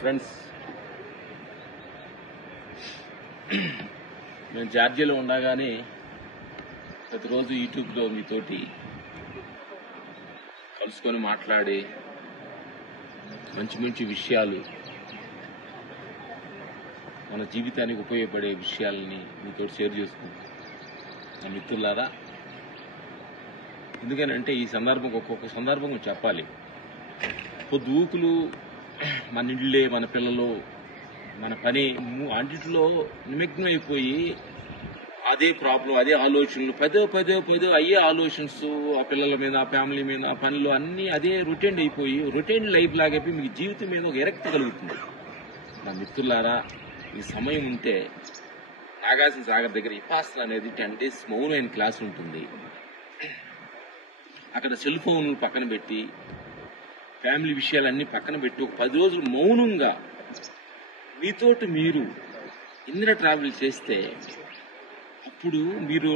Friends, నేను జార్జియాలో ఉండగానే ప్రతిరోజు యూట్యూబ్లో మీతోటి కలుసుకొని మాట్లాడి మంచి మంచి విషయాలు, మన జీవితానికి ఉపయోగపడే విషయాలని మీతో షేర్ చేసుకుంటాను నా మిత్రులారా. ఎందుకనంటే ఈ సందర్భం ఒక్కొక్క సందర్భం చెప్పాలి. పొద్దుకులు మన ఇళ్ళే, మన పిల్లలు, మన పని అన్నింటిలో నిమగ్నమైపోయి అదే ప్రాబ్లం, అదే ఆలోచనలు, పదే అయ్యే ఆలోచనస్, ఆ పిల్లల మీద, ఆ ఫ్యామిలీ మీద, ఆ పనులు అన్నీ అదే రొటీన్ అయిపోయి, రొటీన్ లైఫ్ లాగైపోయి మీకు జీవితం మీద ఒక ఎరక్తి కలుగుతుంది. నా మిత్రులారా, ఈ సమయం ఉంటే నాగార్జున సాగర్ దగ్గర విపాసన అనేది 10 days మౌనమైన క్లాస్ ఉంటుంది. అక్కడ సెల్ ఫోన్లు పక్కన పెట్టి, ఫ్యామిలీ విషయాలన్నీ పక్కన పెట్టి ఒక 10 రోజులు మౌనంగా మీతోటి మీరు ఇంద్ర ట్రావెల్ చేస్తే అప్పుడు మీరు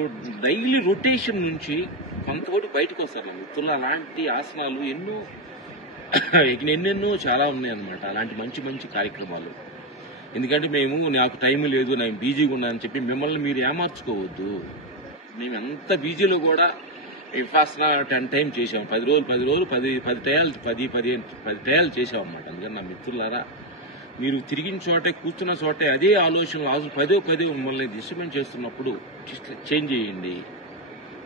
డైలీ రొటేషన్ నుంచి కొంతవరకు బయటకు వస్తారు. మిత్రులు అలాంటి ఆసనాలు ఎన్నెన్నో చాలా ఉన్నాయన్నమాట. అలాంటి మంచి మంచి కార్యక్రమాలు. ఎందుకంటే నాకు టైం లేదు, నేను బిజీగా ఉన్నానని చెప్పి మిమ్మల్ని మీరు ఏమార్చుకోవద్దు. మేము ఎంత బిజీలో కూడా విపాసన 10 times చేసాం. 10 రోజులు 10 టయాలు చేసాం అన్నమాట. అందుకని నా మిత్రులారా, మీరు తిరిగిన చోటే, కూర్చున్న చోటే అదే ఆలోచనలు పదే మిమ్మల్ని డిస్టర్బెన్స్ చేస్తున్నప్పుడు చేంజ్ చేయండి.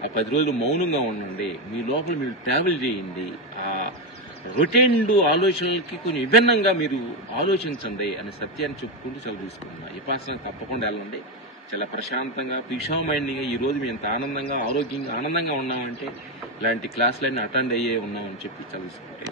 ఆ 10 రోజులు మౌనంగా ఉండండి. మీ లోపల మీరు ట్రావెల్ చేయండి. ఆ రొటీన్ ఆలోచనలకి కొంచెం విభిన్నంగా మీరు ఆలోచించండి అనే సత్యాన్ని చెప్పుకుంటూ సెలవు తీసుకుంటున్నా. విపాసన తప్పకుండా వెళ్ళండి. చాలా ప్రశాంతంగా, పీస్ ఆఫ్ మైండ్గా ఈ రోజు మేము ఎంత ఆనందంగా ఉన్నామంటే ఇలాంటి క్లాసులన్నీ అటెండ్ అయ్యే ఉన్నామని చెప్పి చదువుకుంటే